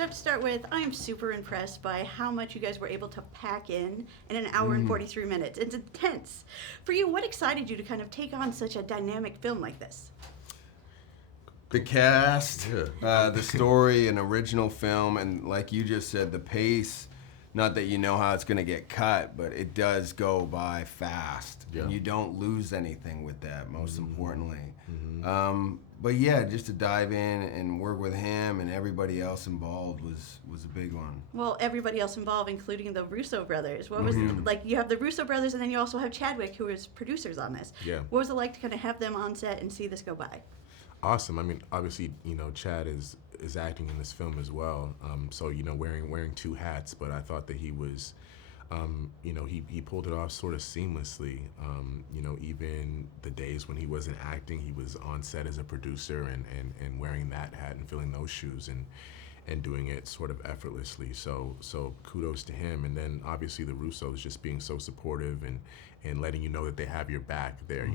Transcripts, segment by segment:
So I have to start with, I am super impressed by how much you guys were able to pack in an hour and 43 minutes. It's intense. For you, what excited you to kind of take on such a dynamic film like this? The cast, the story, an original film, and like you just said, the pace. Not that you know how it's going to get cut, but it does go by fast. Yeah. And you don't lose anything with that, most importantly. But yeah, just to dive in and work with him and everybody else involved was a big one. Well, everybody else involved, including the Russo Brothers. What was like? You have the Russo Brothers, and then you also have Chadwick, who is producers on this. Yeah. What was it like to kind of have them on set and see this go by? Awesome. I mean, obviously, Chad is acting in this film as well. So wearing two hats, but I thought that he was, he pulled it off sort of seamlessly. Even the days when he wasn't acting, he was on set as a producer and wearing that hat and filling those shoes and doing it sort of effortlessly. So kudos to him. And then obviously the Russos just being so supportive and letting you know that they have your back there.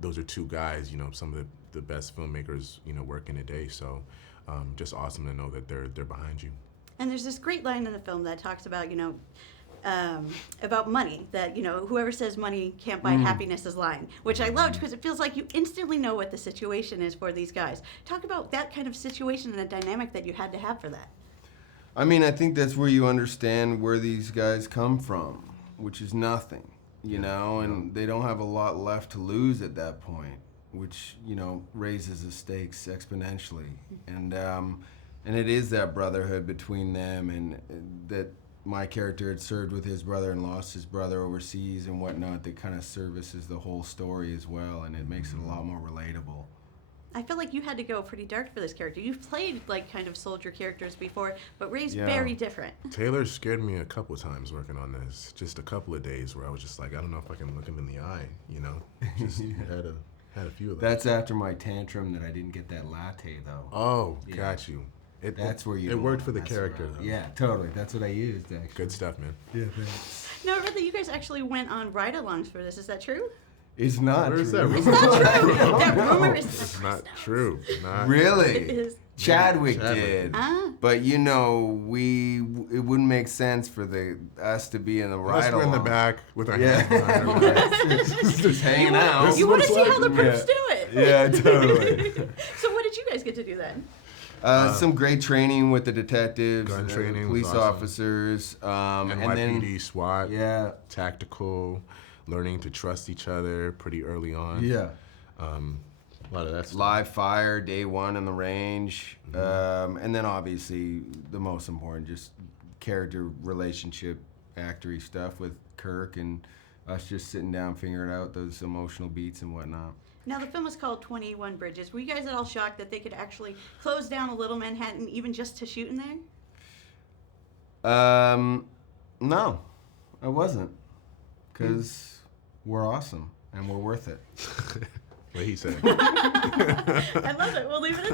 Those are two guys, some of the best filmmakers, working today. So just awesome to know that they're behind you. And there's this great line in the film that talks about money, that, whoever says money can't buy happiness is lying, which I loved because it feels like you instantly know what the situation is for these guys. Talk about that kind of situation and the dynamic that you had to have for that. I mean, I think that's where you understand where these guys come from, which is nothing, and they don't have a lot left to lose at that point, which, raises the stakes exponentially. And it is that brotherhood between them, and that my character had served with his brother and lost his brother overseas and whatnot, that kind of services the whole story as well, and it makes it a lot more relatable. I feel like you had to go pretty dark for this character. You've played like kind of soldier characters before, but Ray's very different. Taylor scared me a couple of times working on this. Just a couple of days where I was just like, I don't know if I can look him in the eye, Just had a few of those. That's after my tantrum that I didn't get that latte, though. Oh, got you. That's where you. It worked for the character, though. Yeah, totally. That's what I used, actually. Good stuff, man. Yeah, thanks. No, I read that you guys actually went on ride-alongs for this. Is that true? It's not Where's true. that? It's not true. That rumor is It's not true. Really? It is. Chadwick did. Ah. But it wouldn't make sense for us to be in the ride We're in the along. back with our hands behind our backs. Just hanging out. You want to see like- how the proofs do it. Yeah, totally. So what did you guys get to do then? Some great training with the detectives, Gun training was police awesome. officers, and NYPD, then SWAT, yeah, tactical, learning to trust each other pretty early on. yeah. A lot of that stuff. Live fire, day one on the range, and then obviously the most important, just character relationship, actory stuff with Kirk and us just sitting down figuring out those emotional beats and whatnot. Now, the film is called 21 Bridges. Were you guys at all shocked that they could actually close down a little Manhattan even just to shoot in there? No, I wasn't, because we're awesome and we're worth it. What he said. I love it. We'll leave it at